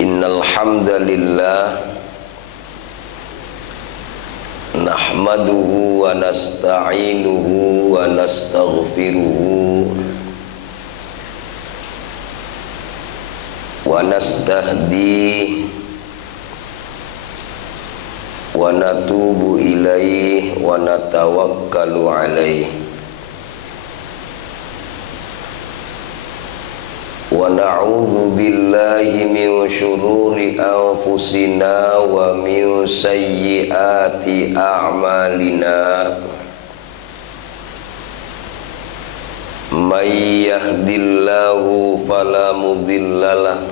Innal hamdalillah nahmaduhu wa nasta'inuhu wa nastaghfiruhu wa nastahdihi wa natubu ilaihi wa natawakkalu alaihi wa na'udzu billahi min syururi anfusina wa min sayyiati a'malina may yahdillahu fala mudhillalah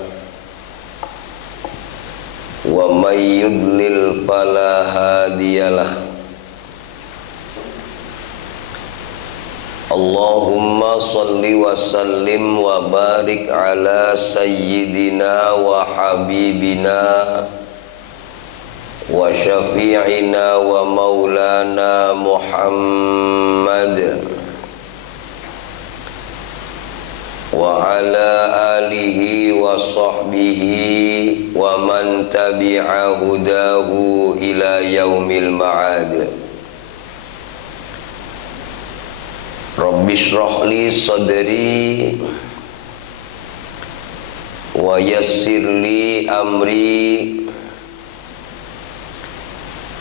wa may yudlil fala hadiyalah. Allahumma salli wa sallim wa barik ala sayyidina wa habibina wa syafi'ina wa maulana Muhammad wa ala alihi wa sahbihi wa man tabi'a hudahu ila yaumil ma'ad. Rabbi shrah li sadri wa yassir li amri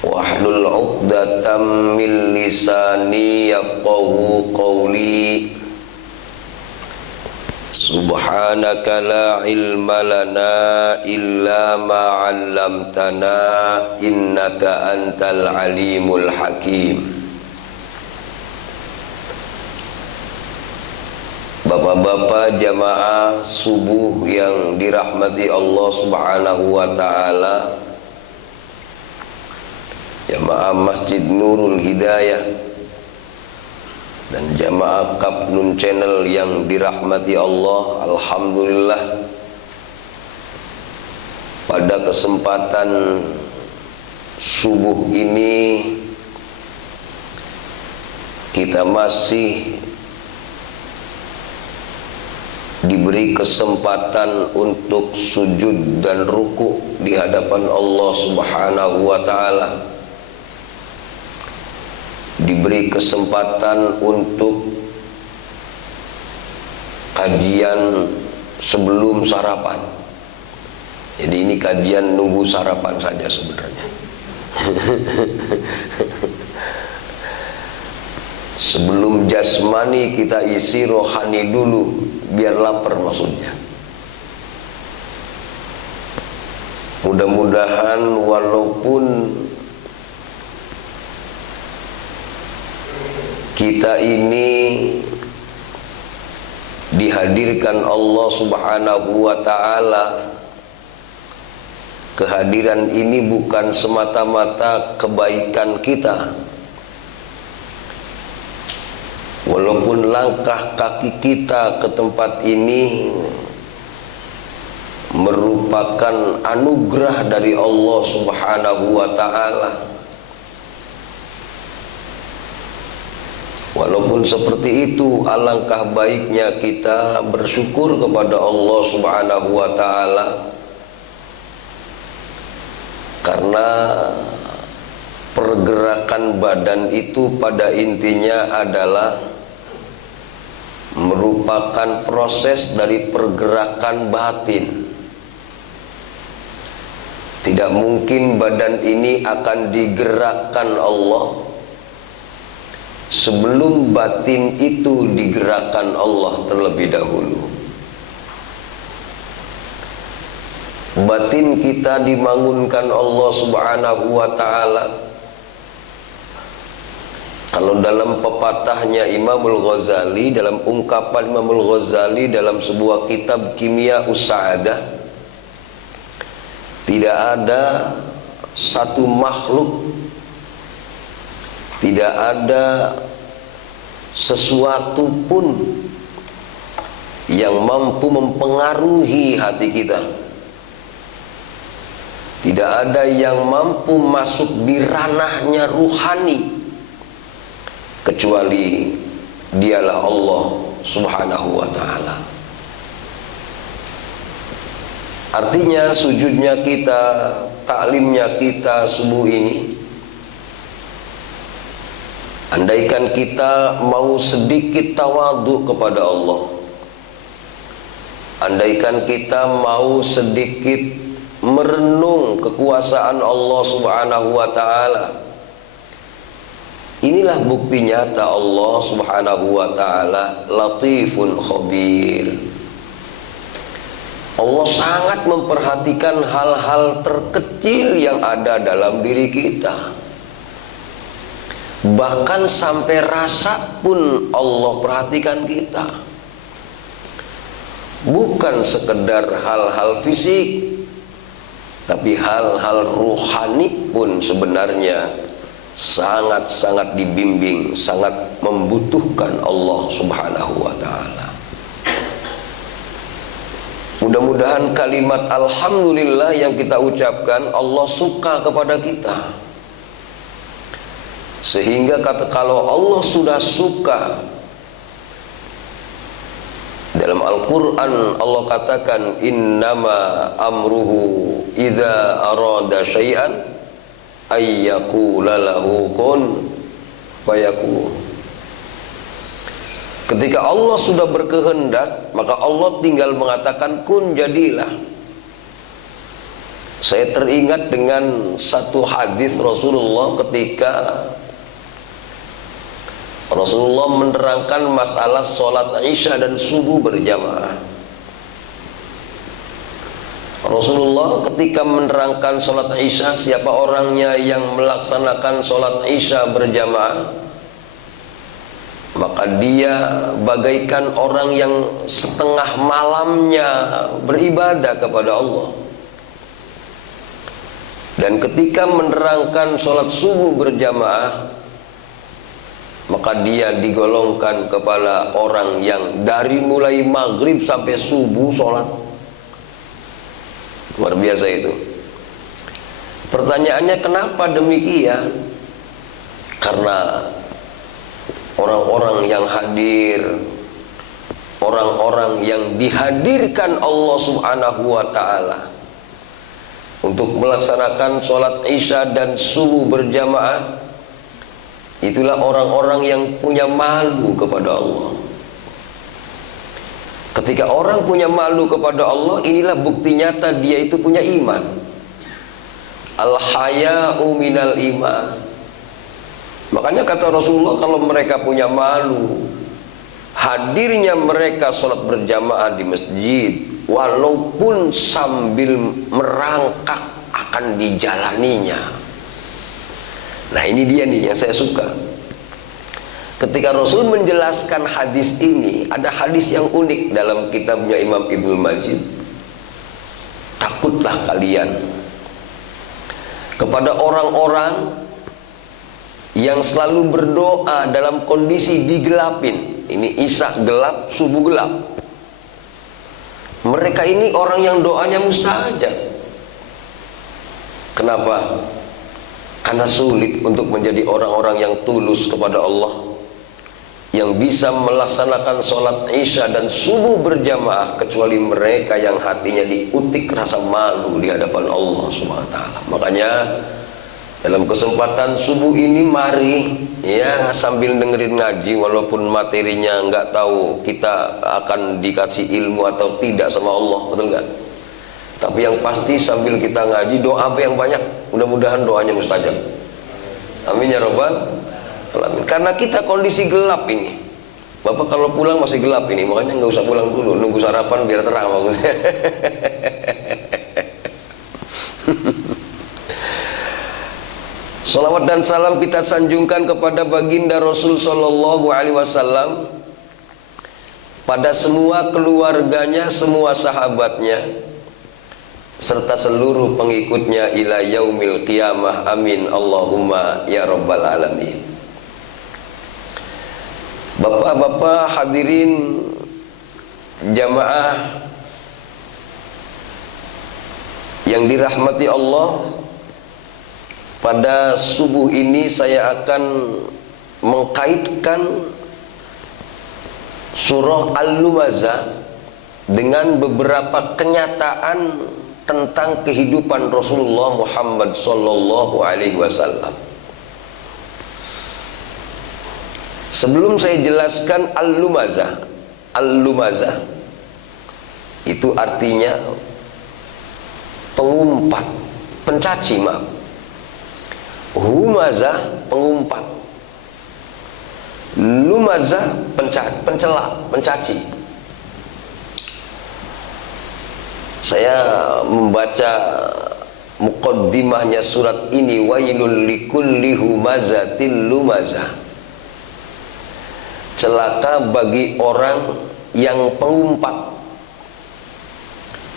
wahlul 'uqdatam min lisani yafqahu qawli. Subhanaka la ilma lana illa ma 'allamtana innaka antal alimul hakim. Bapak-bapak jamaah subuh yang dirahmati Allah Subhanahu wa taala, jamaah Masjid Nurul Hidayah dan jamaah Kapnun Channel yang dirahmati Allah, alhamdulillah pada kesempatan subuh ini kita masih diberi kesempatan untuk sujud dan ruku di hadapan Allah Subhanahu wa taala. Diberi kesempatan untuk kajian sebelum sarapan. Jadi ini kajian nunggu sarapan saja sebenarnya. Sebelum jasmani kita isi rohani dulu, biar lapar maksudnya. Mudah-mudahan walaupun kita ini dihadirkan Allah Subhanahu wa taala, kehadiran ini bukan semata-mata kebaikan kita. Walaupun langkah kaki kita ke tempat ini merupakan anugerah dari Allah Subhanahu wa taala. Walaupun seperti itu, alangkah baiknya kita bersyukur kepada Allah Subhanahu wa taala, karena pergerakan badan itu pada intinya adalah merupakan proses dari pergerakan batin. Tidak mungkin badan ini akan digerakkan Allah sebelum batin itu digerakkan Allah terlebih dahulu. Batin kita dibangunkan Allah Subhanahu wa taala. Kalau dalam pepatahnya Imamul Ghazali, dalam ungkapan Imamul Ghazali dalam sebuah kitab Kimia Us-Sa'adah, tidak ada satu makhluk, tidak ada sesuatu pun yang mampu mempengaruhi hati kita. Tidak ada yang mampu masuk di ranahnya ruhani kecuali dialah Allah Subhanahu wa ta'ala. Artinya sujudnya kita, taklimnya kita subuh ini, andaikan kita mau sedikit tawadhu kepada Allah, andaikan kita mau sedikit merenung kekuasaan Allah Subhanahu wa taala, inilah bukti nyata Allah Subhanahu wa taala Latifun Khabir. Allah sangat memperhatikan hal-hal terkecil yang ada dalam diri kita. Bahkan sampai rasa pun Allah perhatikan kita. Bukan sekedar hal-hal fisik, tapi hal-hal ruhani pun sebenarnya sangat-sangat dibimbing, sangat membutuhkan Allah Subhanahu wa taala. Mudah-mudahan kalimat alhamdulillah yang kita ucapkan Allah suka kepada kita. Sehingga kalau Allah sudah suka, dalam Al-Quran Allah katakan innama amruhu idza arada syai'an ayyaqula lahu kun fayakun. Ketika Allah sudah berkehendak, maka Allah tinggal mengatakan kun, jadilah. Saya teringat dengan satu hadis Rasulullah ketika Rasulullah menerangkan masalah sholat Isya dan subuh berjamaah. Rasulullah ketika menerangkan sholat Isya, siapa orangnya yang melaksanakan sholat Isya berjamaah, maka dia bagaikan orang yang setengah malamnya beribadah kepada Allah. Dan ketika menerangkan sholat subuh berjamaah, maka dia digolongkan kepada orang yang dari mulai maghrib sampai subuh sholat. Luar biasa itu. Pertanyaannya, kenapa demikian? Karena orang-orang yang hadir, orang-orang yang dihadirkan Allah Subhanahu wa ta'ala untuk melaksanakan sholat Isya dan subuh berjamaah, itulah orang-orang yang punya malu kepada Allah. Ketika orang punya malu kepada Allah, inilah bukti nyata dia itu punya iman. Al-haya'u minal iman. Makanya kata Rasulullah, kalau mereka punya malu, hadirnya mereka sholat berjamaah di masjid, walaupun sambil merangkak akan dijalaninya. Nah, ini dia nih yang saya suka. Ketika Rasul menjelaskan hadis ini, ada hadis yang unik dalam kitabnya Imam Ibnu Majid. Takutlah kalian kepada orang-orang yang selalu berdoa dalam kondisi digelapin. Ini Isya gelap, subuh gelap. Mereka ini orang yang doanya mustajab. Kenapa? Karena sulit untuk menjadi orang-orang yang tulus kepada Allah, yang bisa melaksanakan sholat Isya dan subuh berjamaah, kecuali mereka yang hatinya diutik rasa malu di hadapan Allah SWT. Makanya dalam kesempatan subuh ini, mari ya sambil dengerin ngaji, walaupun materinya nggak tahu kita akan dikasih ilmu atau tidak sama Allah, betul nggak? Tapi yang pasti sambil kita ngaji, doa apa yang banyak, mudah-mudahan doanya mustajab. Amin ya robbal alamin. Karena kita kondisi gelap ini, Bapak kalau pulang masih gelap ini, makanya nggak usah pulang dulu, nunggu sarapan biar terang bagusnya. Salawat dan salam kita sanjungkan kepada baginda Rasul Sallallahu Alaihi Wasallam, pada semua keluarganya, semua sahabatnya, serta seluruh pengikutnya ila yaumil qiyamah. Amin Allahumma ya rabbal alamin. Bapak-bapak hadirin jamaah yang dirahmati Allah, pada subuh ini saya akan mengkaitkan surah Al-Lumazah dengan beberapa kenyataan tentang kehidupan Rasulullah Muhammad sallallahu alaihi wasallam. Sebelum saya jelaskan al-lumazah. Al-lumazah itu artinya pengumpat, pencaci, maaf. Humazah, pengumpat. Lumazah, pencela, mencaci. Saya membaca muqaddimahnya surat ini, wailul likulli humazatil lumazah. Celaka bagi orang yang pengumpat.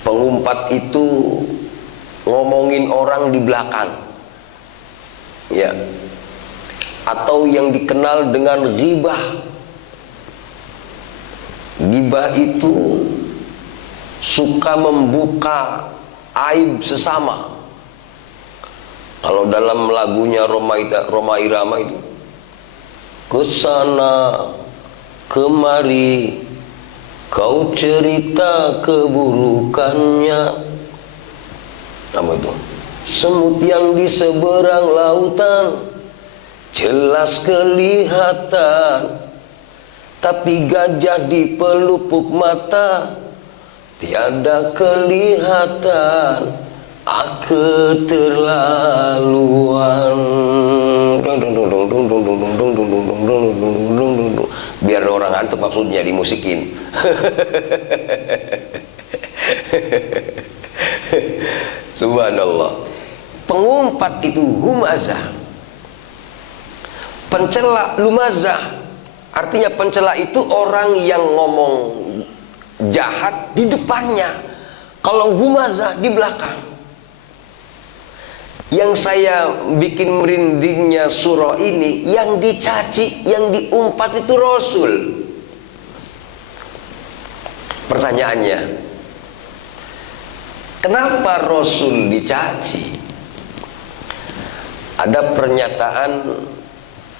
Pengumpat itu ngomongin orang di belakang, ya, atau yang dikenal dengan ghibah. Ghibah itu suka membuka aib sesama. Kalau dalam lagunya Roma Irama itu, kesana kemari kau cerita keburukannya. Apa itu? Semut yang di seberang lautan jelas kelihatan, tapi gajah di pelupuk mata tiada kelihatan. Keterlaluan. Biar orang ngantuk maksudnya dimusikin. Subhanallah. Pengumpat itu humazah, pencela. Lumazah artinya pencela itu orang yang ngomong jahat di depannya, kalau humazah di belakang. Yang saya bikin merindingnya surah ini, yang dicaci, yang diumpat itu Rasul. Pertanyaannya, kenapa Rasul dicaci? Ada pernyataan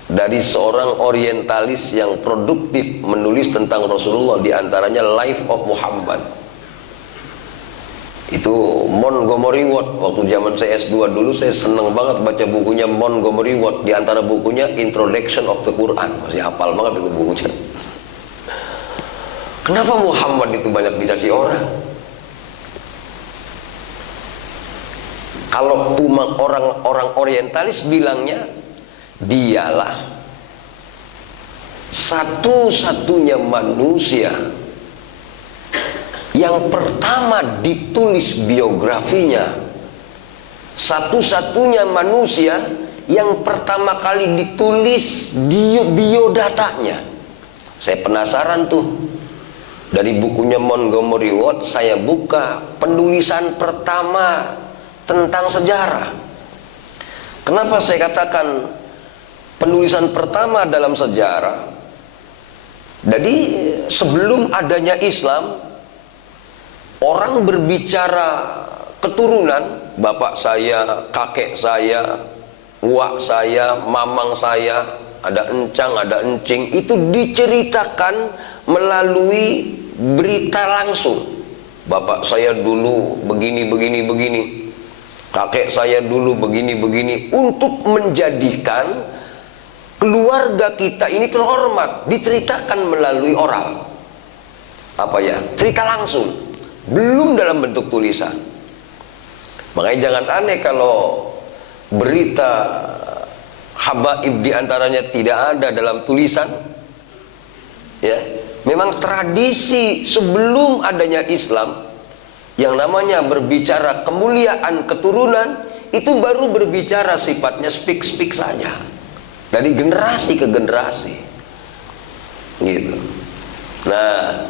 dari seorang orientalis yang produktif menulis tentang Rasulullah, diantaranya Life of Muhammad. Itu Montgomery Ward. Waktu zaman saya S2 dulu, saya seneng banget baca bukunya Montgomery Ward. Di antara bukunya Introduction of the Quran. Masih hafal banget itu bukunya. Kenapa Muhammad itu banyak dicaci orang? Kalau orang orientalis bilangnya, dialah satu-satunya manusia yang pertama ditulis biografinya, satu-satunya manusia yang pertama kali ditulis biodatanya. Saya penasaran tuh, dari bukunya Montgomery Ward saya buka penulisan pertama tentang sejarah. Kenapa saya katakan penulisan pertama dalam sejarah? Jadi sebelum adanya Islam, orang berbicara keturunan, bapak saya, kakek saya, uak saya, mamang saya, ada encang, ada encing, itu diceritakan melalui berita langsung. Bapak saya dulu begini, begini, begini. Kakek saya dulu begini, begini. Untuk menjadikan keluarga kita ini terhormat, diceritakan melalui oral. Apa ya? Cerita langsung. Belum dalam bentuk tulisan. Makanya jangan aneh kalau berita habaib diantaranya tidak ada dalam tulisan. Ya, memang tradisi sebelum adanya Islam, yang namanya berbicara kemuliaan keturunan, itu baru berbicara sifatnya speak saja, dari generasi ke generasi, gitu. Nah,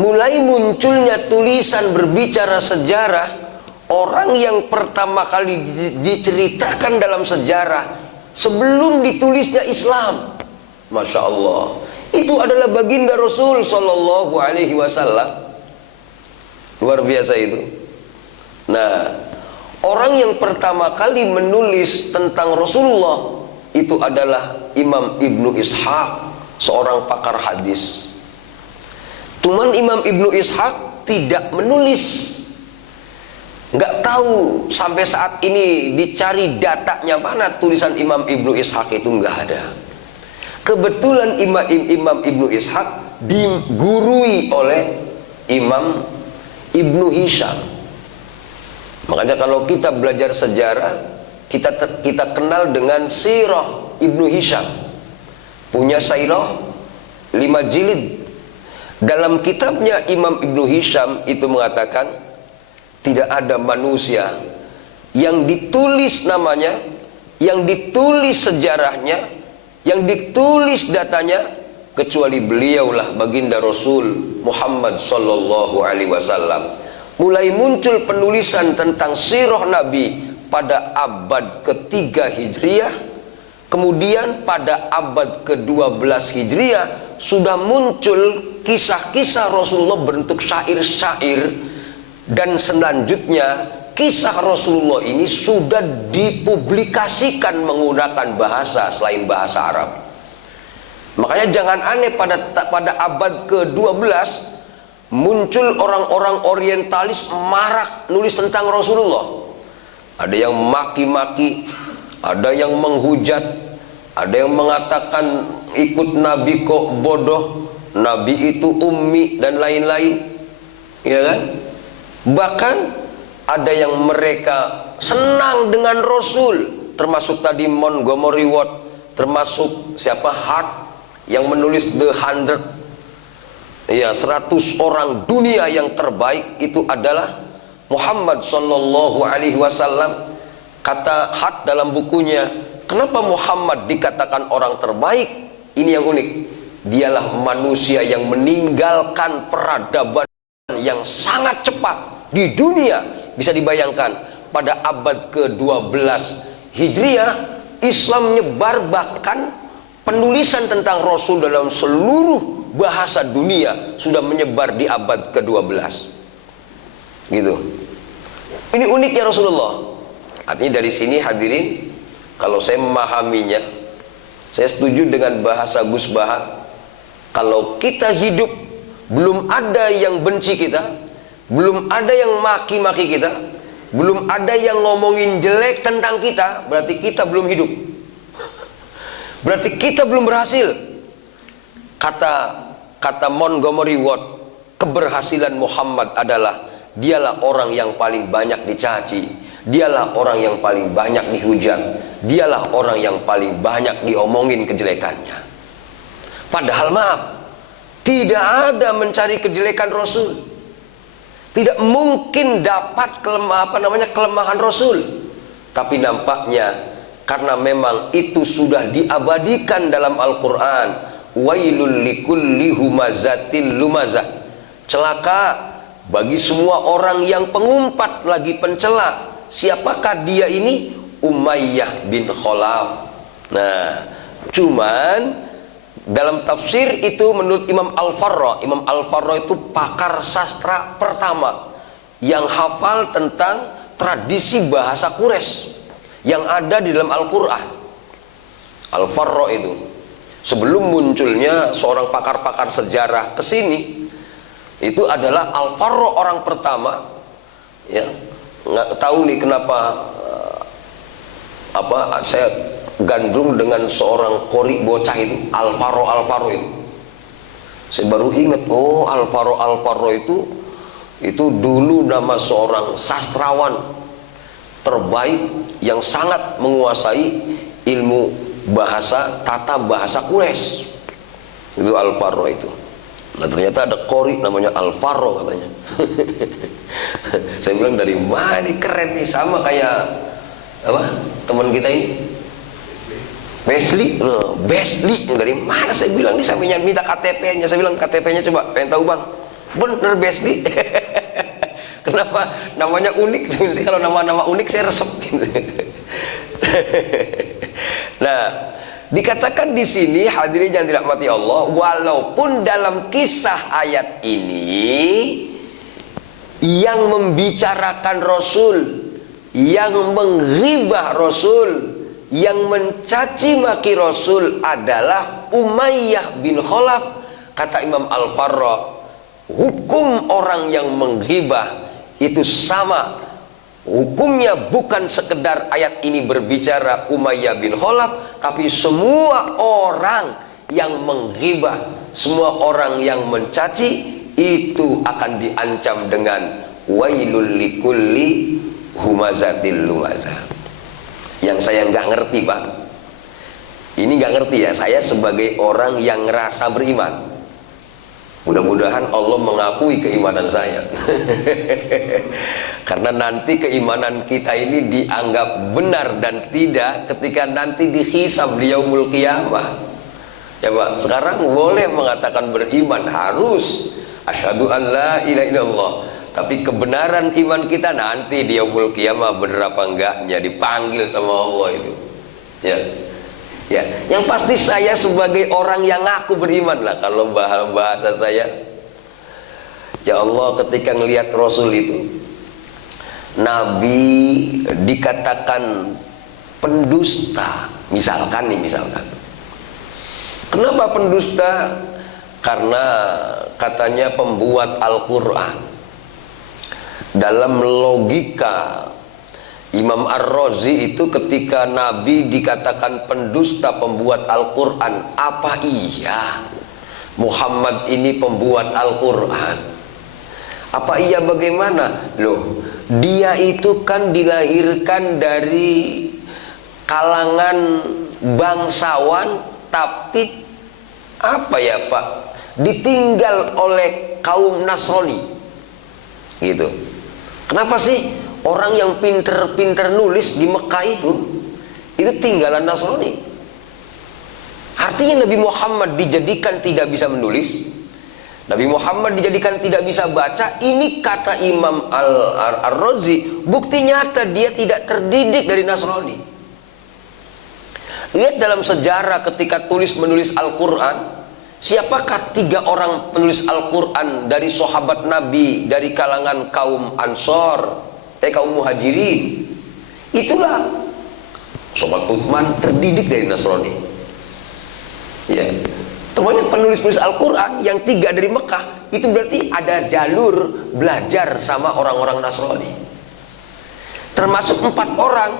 mulai munculnya tulisan berbicara sejarah, orang yang pertama kali diceritakan dalam sejarah sebelum ditulisnya Islam, Masya Allah, itu adalah baginda Rasul Sallallahu Alaihi Wasallam. Luar biasa itu. Nah, orang yang pertama kali menulis tentang Rasulullah itu adalah Imam Ibnu Ishaq, seorang pakar hadis. Cuman Imam Ibnu Ishaq tidak menulis Nggak tahu sampai saat ini dicari datanya mana tulisan Imam Ibnu Ishaq itu nggak ada. Kebetulan Imam Ibnu Ishaq digurui oleh Imam Ibnu Hisham. Makanya kalau kita belajar sejarah, kita kenal dengan Sirah Ibnu Hisham. Punya Sirah 5 jilid. Dalam kitabnya Imam Ibnu Hisham itu mengatakan tidak ada manusia yang ditulis namanya, yang ditulis sejarahnya, yang ditulis datanya kecuali beliaulah baginda Rasul Muhammad sallallahu alaihi wasallam. Mulai muncul penulisan tentang sirah Nabi pada abad ketiga Hijriah, kemudian pada abad ke-12 Hijriah sudah muncul kisah-kisah Rasulullah bentuk syair-syair. Dan selanjutnya kisah Rasulullah ini sudah dipublikasikan menggunakan bahasa selain bahasa Arab. Makanya jangan aneh pada abad ke-12 muncul orang-orang orientalis marak nulis tentang Rasulullah. Ada yang maki-maki, ada yang menghujat, ada yang mengatakan ikut Nabi kok bodoh, Nabi itu ummi dan lain-lain, ya kan? Bahkan ada yang mereka senang dengan Rasul, termasuk tadi Montgomery Ward, termasuk siapa Hart yang menulis The 100, ya 100 orang dunia yang terbaik itu adalah Muhammad sallallahu alaihi wasallam. Kata Hart dalam bukunya, kenapa Muhammad dikatakan orang terbaik? Ini yang unik, dialah manusia yang meninggalkan peradaban yang sangat cepat di dunia. Bisa dibayangkan pada abad ke-12 Hijriah Islam menyebar, bahkan penulisan tentang Rasul dalam seluruh bahasa dunia sudah menyebar di abad ke-12 gitu. Ini uniknya Rasulullah. Artinya dari sini hadirin, kalau saya memahaminya, saya setuju dengan bahasa Gus Baha. Kalau kita hidup belum ada yang benci kita, belum ada yang maki-maki kita, belum ada yang ngomongin jelek tentang kita, berarti kita belum hidup. Berarti kita belum berhasil. Kata Montgomery Ward, keberhasilan Muhammad adalah dialah orang yang paling banyak dicaci, dialah orang yang paling banyak dihujat, dialah orang yang paling banyak diomongin kejelekannya. Padahal maaf, tidak ada mencari kejelekan Rasul. Tidak mungkin dapat kelemahan Rasul. Tapi nampaknya karena memang itu sudah diabadikan dalam Al-Quran, wailul likulli humazatil lumazah, celaka bagi semua orang yang pengumpat lagi pencela. Siapakah dia ini? Umayyah bin Khalaf. Nah, cuman dalam tafsir itu menurut Imam Al-Farra, Imam Al-Farra itu pakar sastra pertama yang hafal tentang tradisi bahasa Quraisy yang ada di dalam Al-Quran. Al-Farra itu sebelum munculnya seorang pakar-pakar sejarah ke sini, itu adalah Al-Farra orang pertama. Ya, nggak tahu nih kenapa saya gandrung dengan seorang qori bocah itu, Alvaro itu. Saya baru ingat, oh Alvaro itu dulu nama seorang sastrawan terbaik yang sangat menguasai ilmu bahasa, tata bahasa Quraisy. Itu Alvaro itu. Nah ternyata ada qori namanya Alvaro katanya. Saya bilang dari mana nih, keren nih, sama kayak teman kita ini Besley dari mana? Saya bilang nih, saya minta KTP-nya. Saya bilang KTP-nya coba, pengen tahu bang. Bener Besley. Kenapa namanya unik? Kalau nama-nama unik saya resep gitu. Nah, dikatakan di sini hadirin yang dirahmati Allah, walaupun dalam kisah ayat ini yang membicarakan Rasul, yang menghibah Rasul, yang mencaci maki Rasul adalah Umayyah bin Khalaf, kata Imam Al-Farra, hukum orang yang menghibah itu sama Hukumnya bukan sekedar ayat ini berbicara Umayyah bin Khalaf, tapi semua orang yang menghibah, semua orang yang mencaci, itu akan diancam dengan wailul likulli humazatil lumazah. Yang saya nggak ngerti, Pak, ini nggak ngerti ya, saya sebagai orang yang ngerasa beriman, mudah-mudahan Allah mengakui keimanan saya. Karena nanti keimanan kita ini dianggap benar dan tidak ketika nanti dihisab di yaumul qiyamah. Ya Pak, sekarang boleh mengatakan beriman, harus asyhadu an la ilaha illallah. Tapi kebenaran iman kita nanti di yaumul qiyamah benar apa enggaknya, dipanggil sama Allah itu. Ya. Ya, yang pasti saya sebagai orang yang ngaku beriman lah, kalau bahasa saya. Ya Allah, ketika ngelihat Rasul itu, Nabi dikatakan pendusta, misalkan. Kenapa pendusta? Karena katanya pembuat Al-Quran. Dalam logika Imam Ar-Razi itu, ketika Nabi dikatakan pendusta, pembuat Al-Quran, apa iya Muhammad ini pembuat Al-Quran? Apa iya bagaimana? Loh, dia itu kan dilahirkan dari kalangan bangsawan, tapi apa ya Pak, ditinggal oleh kaum Nasrani gitu. Kenapa sih orang yang pinter-pinter nulis di Mekah itu tinggalan Nasrani? Artinya Nabi Muhammad dijadikan tidak bisa menulis, Nabi Muhammad dijadikan tidak bisa baca. Ini kata Imam Ar-Razi, bukti nyata dia tidak terdidik dari Nasrani. Lihat dalam sejarah ketika tulis-menulis Al-Quran, siapakah 3 orang penulis Al-Quran dari sahabat Nabi, dari kalangan kaum Ansor, kaum Muhajirin? Itulah sahabat Utsman terdidik dari Nasrani. Ya, temannya penulis-penulis Al-Quran yang 3 dari Mekah, itu berarti ada jalur belajar sama orang-orang Nasrani. Termasuk 4 orang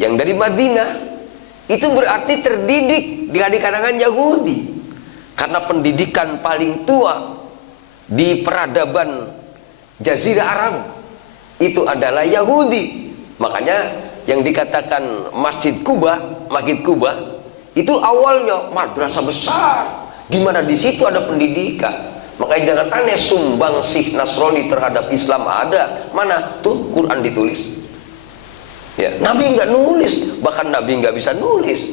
yang dari Madinah, itu berarti terdidik di kalangan Yahudi. Karena pendidikan paling tua di peradaban Jazirah Arab itu adalah Yahudi. Makanya yang dikatakan Masjid Quba itu awalnya madrasah besar, di mana di situ ada pendidikan. Makanya jangan aneh, sumbangsih Nasrani terhadap Islam ada. Mana tuh Quran ditulis? Ya, Nabi nggak nulis, bahkan Nabi nggak bisa nulis.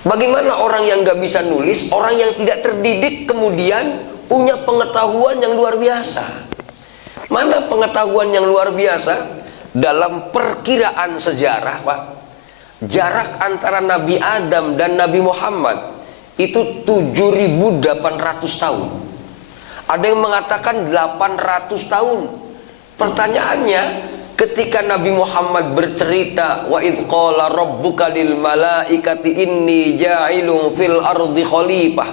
Bagaimana orang yang nggak bisa nulis, orang yang tidak terdidik kemudian punya pengetahuan yang luar biasa? Mana pengetahuan yang luar biasa? Dalam perkiraan sejarah, Pak, jarak antara Nabi Adam dan Nabi Muhammad itu 7.800 tahun. Ada yang mengatakan 800 tahun. Pertanyaannya, ketika Nabi Muhammad bercerita, wa idh qala rabbuka lil malaikati inni ja'ilun fil ardi khalifah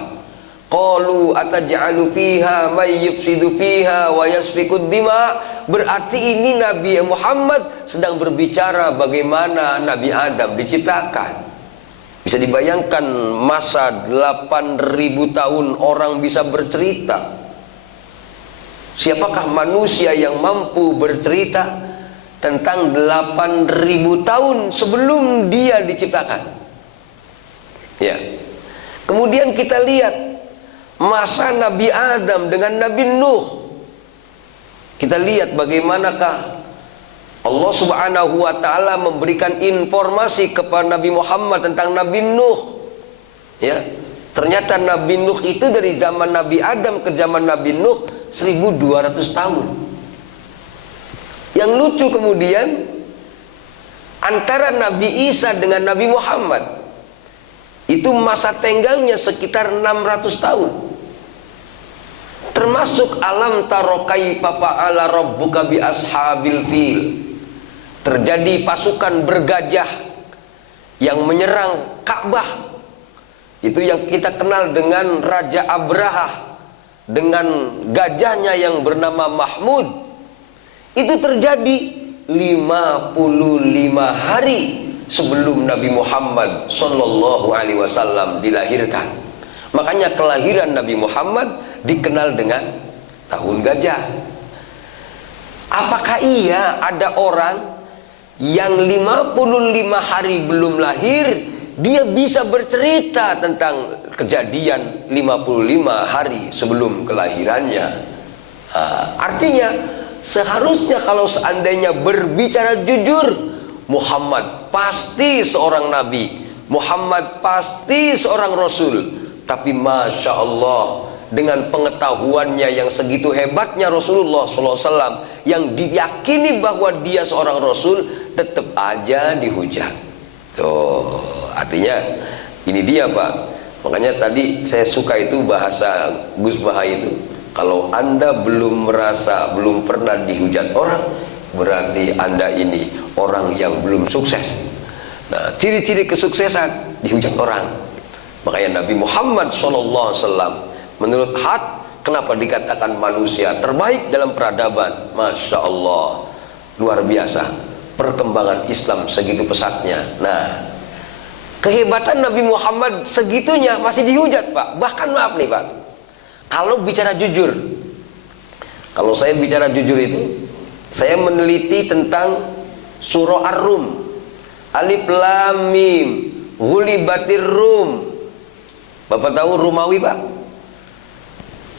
qalu ataj'alu fiha may yufsidu fiha wa yasfikud dima, berarti ini Nabi Muhammad sedang berbicara bagaimana Nabi Adam diciptakan. Bisa dibayangkan masa 8.000 tahun orang bisa bercerita. Siapakah manusia yang mampu bercerita tentang 8.000 tahun sebelum dia diciptakan? Ya. Kemudian kita lihat masa Nabi Adam dengan Nabi Nuh. Kita lihat bagaimanakah Allah Subhanahu wa ta'ala memberikan informasi kepada Nabi Muhammad tentang Nabi Nuh. Ya. Ternyata Nabi Nuh itu dari zaman Nabi Adam ke zaman Nabi Nuh 1.200 tahun. Yang lucu kemudian, antara Nabi Isa dengan Nabi Muhammad itu masa tenggangnya sekitar 600 tahun. Termasuk alam taro kaifa fa'ala rabbuka bi ashabil fil. Terjadi pasukan bergajah yang menyerang Ka'bah. Itu yang kita kenal dengan Raja Abraha dengan gajahnya yang bernama Mahmud. Itu terjadi hari sebelum Nabi Muhammad Sallallahu Alaihi Wasallam dilahirkan. Makanya kelahiran Nabi Muhammad dikenal dengan tahun gajah. Apakah iya ada orang yang 55 hari belum lahir, dia bisa bercerita tentang kejadian 55 hari sebelum kelahirannya? Artinya seharusnya kalau seandainya berbicara jujur, Muhammad pasti seorang nabi, Muhammad pasti seorang rasul. Tapi Masya Allah, dengan pengetahuannya yang segitu hebatnya Rasulullah SAW, yang diyakini bahwa dia seorang rasul, tetap aja dihujat. Tuh, artinya ini dia Pak. Makanya tadi saya suka itu bahasa Gus Baha itu. Kalau Anda belum merasa, belum pernah dihujat orang, berarti Anda ini orang yang belum sukses. Nah, ciri-ciri kesuksesan dihujat orang. Makanya Nabi Muhammad SAW menurut Had, kenapa dikatakan manusia terbaik dalam peradaban? Masya Allah, luar biasa perkembangan Islam segitu pesatnya. Nah, kehebatan Nabi Muhammad segitunya masih dihujat Pak. Bahkan maaf nih Pak, kalau bicara jujur, kalau saya bicara jujur itu, saya meneliti tentang surah Ar-Rum, Alif Lam Mim, Ghulibatir Rum. Bapak tahu Romawi Pak?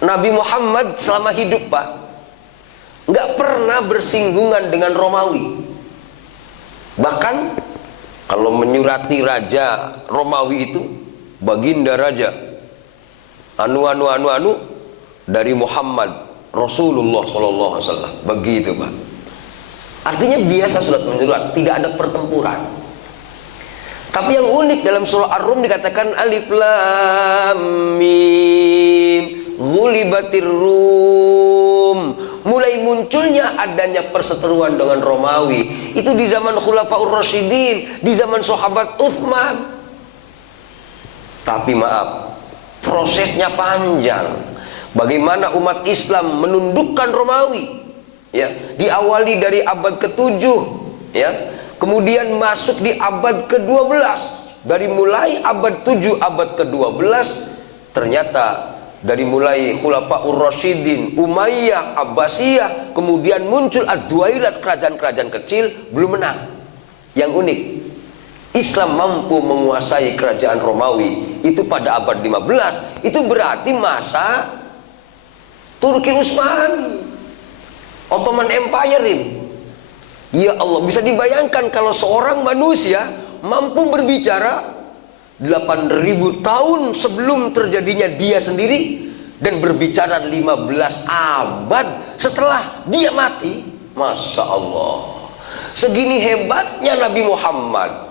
Nabi Muhammad selama hidup Pak, nggak pernah bersinggungan dengan Romawi. Bahkan kalau menyurati raja Romawi itu, baginda raja anu dari Muhammad Rasulullah SAW, begitu Pak. Artinya biasa surat menyurat, tidak ada pertempuran. Tapi yang unik dalam surah Ar-Rum dikatakan Alif Lam Mim Ghulibatir Rum. Mulai munculnya adanya perseteruan dengan Romawi itu di zaman Khulafaur Rasyidin, di zaman sahabat Utsman. Tapi maaf, prosesnya panjang. Bagaimana umat Islam menundukkan Romawi? Ya, diawali dari abad ke-7, ya. Kemudian masuk di abad ke-12. Dari mulai abad 7, abad ke-12, ternyata dari mulai Khulafaur Rasyidin, Umayyah, Abbasiyah, kemudian muncul Ad-Duairat, kerajaan-kerajaan kecil, belum menang. Yang unik, Islam mampu menguasai kerajaan Romawi itu pada abad 15. Itu berarti masa Turki Utsmani, Ottoman Empire ini. Ya Allah, bisa dibayangkan kalau seorang manusia mampu berbicara 8.000 tahun sebelum terjadinya dia sendiri, dan berbicara 15 abad setelah dia mati. Masya Allah, segini hebatnya Nabi Muhammad.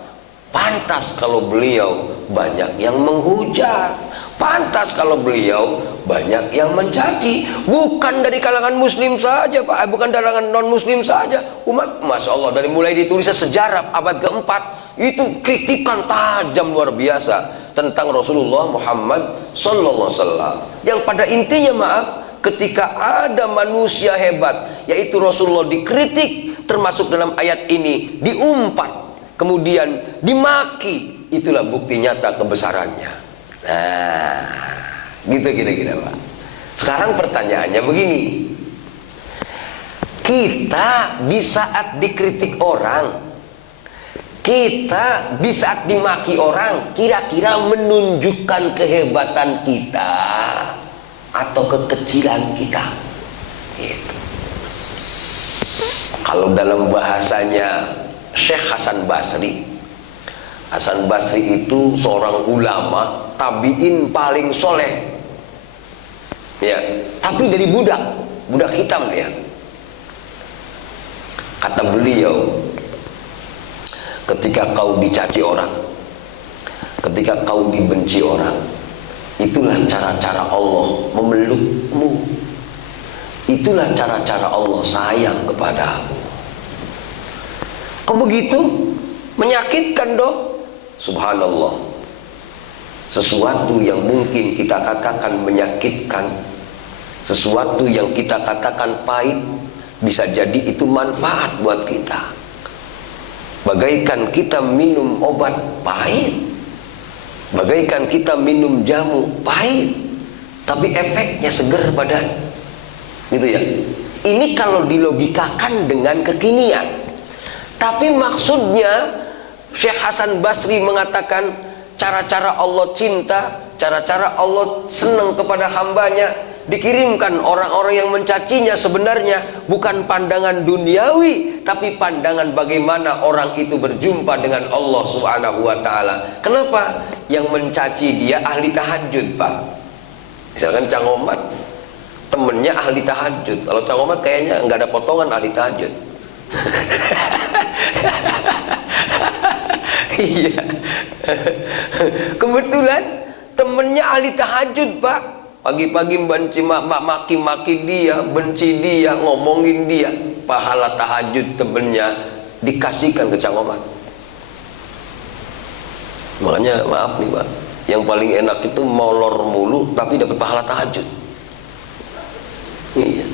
Pantas kalau beliau banyak yang menghujat, pantas kalau beliau banyak yang mencaci. Bukan dari kalangan muslim saja Pak, bukan dari kalangan non muslim saja. Umat, Masya Allah, dari mulai ditulisnya sejarah abad keempat, itu kritikan tajam luar biasa tentang Rasulullah Muhammad Sallallahu Alaihi Wasallam. Yang pada intinya maaf, ketika ada manusia hebat, yaitu Rasulullah, dikritik, termasuk dalam ayat ini diumpat, kemudian dimaki, itulah bukti nyata kebesarannya. Nah, gitu kira-kira Pak. Sekarang pertanyaannya begini, kita di saat dikritik orang, kita di saat dimaki orang, kira-kira menunjukkan kehebatan kita atau kekecilan kita? Gitu. Kalau dalam bahasanya Syekh Hasan Basri, Hasan Basri itu seorang ulama tabi'in paling soleh, ya, tapi dari budak hitam dia. Kata beliau, ketika kau dicaci orang, ketika kau dibenci orang, itulah cara-cara Allah memelukmu, itulah cara-cara Allah sayang kepadamu. Kok begitu? Menyakitkan dong. Subhanallah, sesuatu yang mungkin kita katakan menyakitkan, sesuatu yang kita katakan pahit, bisa jadi itu manfaat buat kita. Bagaikan kita minum obat pahit, bagaikan kita minum jamu pahit, tapi efeknya seger badan, gitu ya. Ini kalau dilogikakan dengan kekinian. Tapi maksudnya Syekh Hasan Basri mengatakan cara-cara Allah cinta, cara-cara Allah senang kepada hambanya, dikirimkan orang-orang yang mencacinya sebenarnya bukan pandangan duniawi, tapi pandangan bagaimana orang itu berjumpa dengan Allah Subhanahu wa ta'ala. Kenapa? Yang mencaci dia ahli tahajud, Pak. Misalkan Cang Omat temennya ahli tahajud. Kalau Cang Omat kayaknya nggak ada potongan ahli tahajud. Iya. Kebetulan temennya ahli tahajud, Pak. Pagi-pagi maki-maki dia, benci dia, ngomongin dia. Pahala tahajud temennya dikasihkan ke Cang Omat. Makanya maaf nih, Pak, yang paling enak itu molor mulu tapi dapat pahala tahajud. Iya.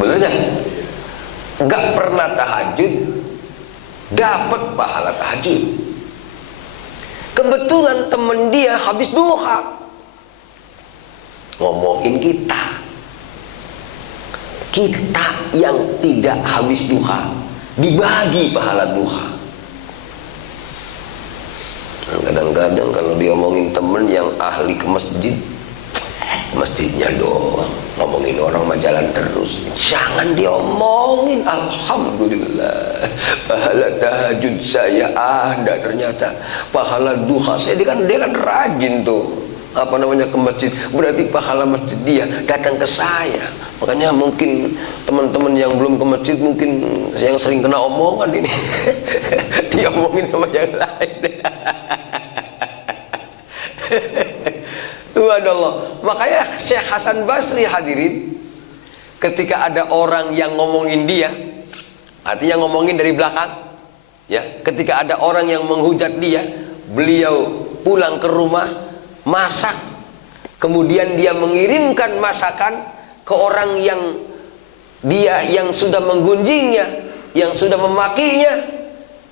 Bener gak? Gak pernah tahajud dapat pahala tahajud. Kebetulan temen dia habis duha ngomongin kita yang tidak habis duha dibagi pahala duha. Kadang-kadang kalau diomongin temen yang ahli ke masjid, masjidnya doang, ngomongin orang mah jalan terus, jangan diomongin. Alhamdulillah pahala tahajud saya ada, ternyata pahala duha saya. Dia kan rajin tuh ke masjid, berarti pahala masjid dia datang ke saya. Makanya mungkin teman-teman yang belum ke masjid, mungkin yang sering kena omongan ini diomongin sama yang lain. Subhanallah. Makanya Syekh Hasan Basri, hadirin, ketika ada orang yang ngomongin dia, artinya ngomongin dari belakang, ya, ketika ada orang yang menghujat dia, beliau pulang ke rumah, masak, kemudian dia mengirimkan masakan ke orang yang sudah menggunjingnya, yang sudah memakinya,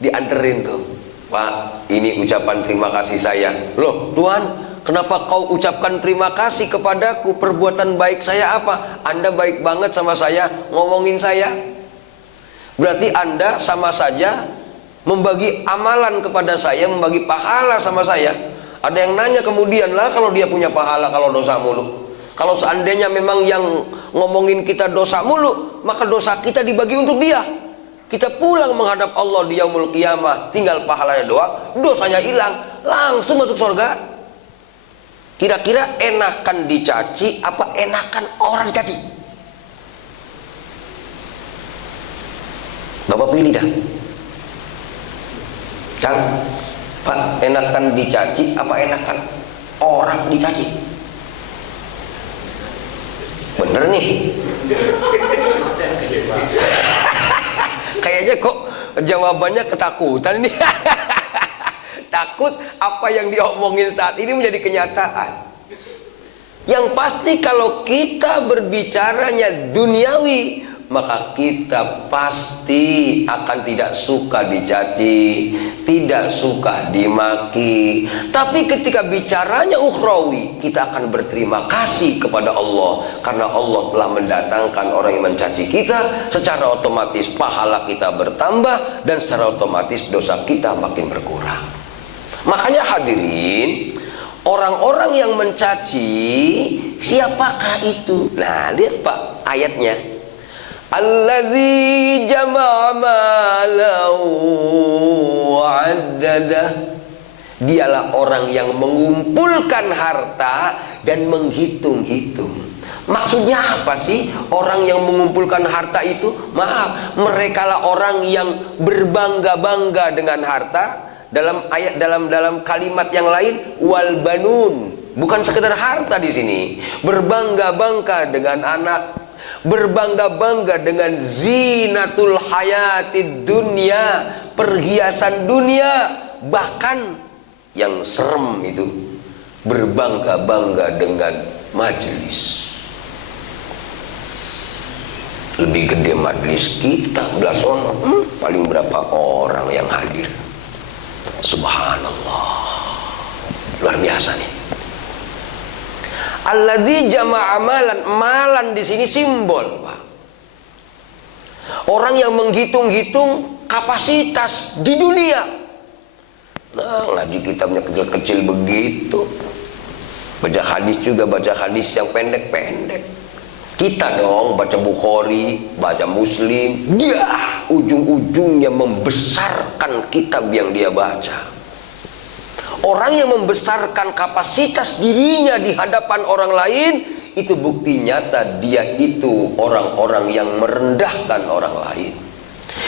dianterin tuh. Pak, ini ucapan terima kasih saya. Loh Tuhan, kenapa kau ucapkan terima kasih kepadaku? Perbuatan baik saya apa? Anda baik banget sama saya, ngomongin saya. Berarti Anda sama saja membagi amalan kepada saya, membagi pahala sama saya. Ada yang nanya kemudian, lah kalau dia punya pahala kalau dosa mulu. Kalau seandainya memang yang ngomongin kita dosa mulu, maka dosa kita dibagi untuk dia. Kita pulang menghadap Allah di yaumul qiyamah, tinggal pahalanya doang, dosanya hilang, langsung masuk surga. Kira-kira enakan dicaci apa enakan orang dicaci? Bapak pilih dah. Cang, Pak, enakan dicaci apa enakan orang dicaci? Bener nih. Kayaknya kok jawabannya ketakutan nih. Takut apa yang diomongin saat ini menjadi kenyataan. Yang pasti kalau kita berbicaranya duniawi, maka kita pasti akan tidak suka dicaci, tidak suka dimaki. Tapi ketika bicaranya ukhrawi, kita akan berterima kasih kepada Allah, karena Allah telah mendatangkan orang yang mencaci kita. Secara otomatis pahala kita bertambah, dan secara otomatis dosa kita makin berkurang. Makanya hadirin, orang-orang yang mencaci, siapakah itu? Nah, lihat Pak ayatnya. Alladzi jama'a malahu wa'addadah. Dialah orang yang mengumpulkan harta dan menghitung-hitung. Maksudnya apa sih orang yang mengumpulkan harta itu? Maaf, merekalah orang yang berbangga-bangga dengan harta. Dalam ayat, dalam kalimat yang lain, wal banun, bukan sekedar harta di sini. Berbangga-bangga dengan anak, berbangga-bangga dengan zinatul hayatid dunia, perhiasan dunia. Bahkan yang serem itu, berbangga-bangga dengan majelis. Lebih gede majelis kita belas orang, paling berapa orang yang hadir? Subhanallah, luar biasa nih. Alladzi jama'a malan, malan di sini simbol, Pak. Orang yang menghitung-hitung kapasitas di dunia. Nah, ngaji kitabnya kecil-kecil begitu. Baca hadis juga, baca hadis yang pendek-pendek. Kita dong baca Bukhari, baca Muslim, dia ujung-ujungnya membesarkan kitab yang dia baca. Orang yang membesarkan kapasitas dirinya di hadapan orang lain, itu bukti nyata dia itu orang-orang yang merendahkan orang lain.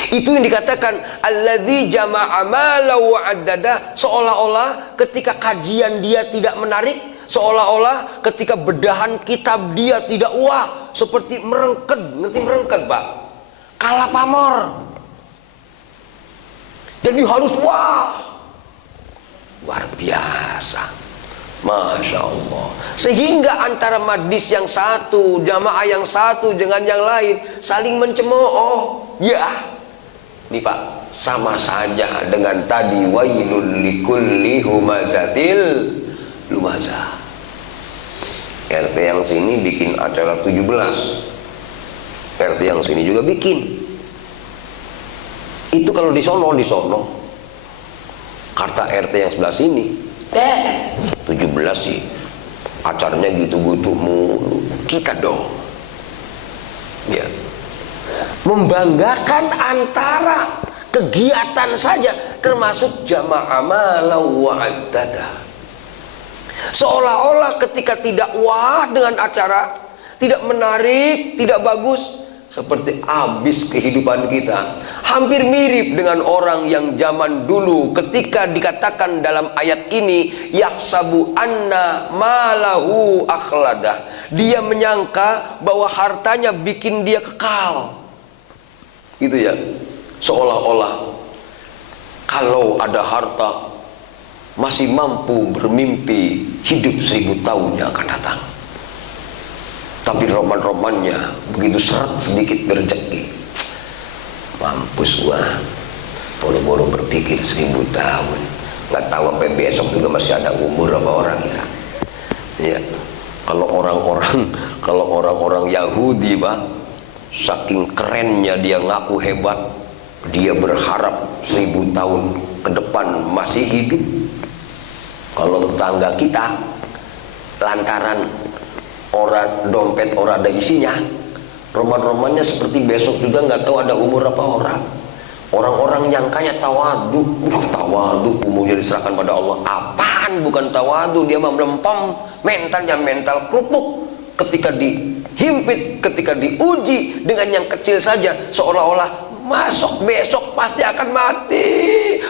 Itu yang dikatakan alladzi jama'a malau wa'addada, seolah-olah ketika kajian dia tidak menarik, seolah-olah ketika bedahan kitab dia tidak wah, seperti merengket, ngerti merengket, Pak? Kalah pamor. Jadi harus wah. Luar biasa. Masya Allah. Sehingga antara majlis yang satu, jamaah yang satu dengan yang lain saling mencemooh. Ya. Nih Pak, sama saja dengan tadi wailul likulli humazatil lumazah. RT yang sini bikin acara 17, RT yang sini juga bikin. Itu kalau di sono kata RT yang sebelah sini 17 sih acaranya gitu-gitu mulu. Kita dong ya membanggakan antara kegiatan saja, termasuk jamaah malau wa'addada. Seolah-olah ketika tidak wah dengan acara, tidak menarik, tidak bagus, seperti habis kehidupan kita. Hampir mirip dengan orang yang zaman dulu ketika dikatakan dalam ayat ini yahsabu anna malahu akhladah. Dia menyangka bahwa hartanya bikin dia kekal. Gitu ya. Seolah-olah kalau ada harta masih mampu bermimpi hidup 1000 tahun yang akan datang. Tapi roman-romannya begitu seret sedikit berjeki, mampus gua. Boro-boro berpikir 1000 tahun, nggak tahu sampai besok juga masih ada umur apa orang ya. Ya, kalau orang-orang Yahudi, Pak, saking kerennya dia ngaku hebat, dia berharap 1000 tahun ke depan masih hidup. Kalau tetangga kita lantaran orang dompet orang ada isinya, roman-romannya seperti besok juga nggak tahu ada umur apa orang. Orang-orang yang kaya tawadu, umurnya diserahkan pada Allah. Apaan bukan tawadu, dia mah melempem, mentalnya mental kerupuk. Ketika dihimpit, ketika diuji dengan yang kecil saja, seolah-olah masuk besok pasti akan mati.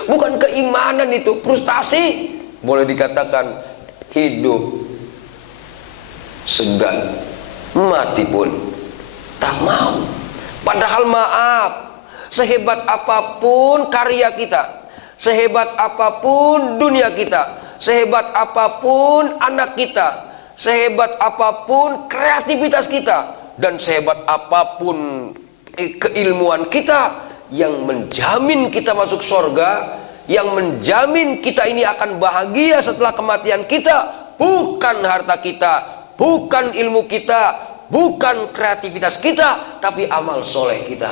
Bukan keimanan itu, frustasi. Boleh dikatakan hidup segan, mati pun tak mau. Padahal maaf, sehebat apapun karya kita, sehebat apapun dunia kita, sehebat apapun anak kita, sehebat apapun kreativitas kita, dan sehebat apapun keilmuan kita, yang menjamin kita masuk surga, yang menjamin kita ini akan bahagia setelah kematian kita, bukan harta kita, bukan ilmu kita, bukan kreativitas kita, tapi amal soleh kita.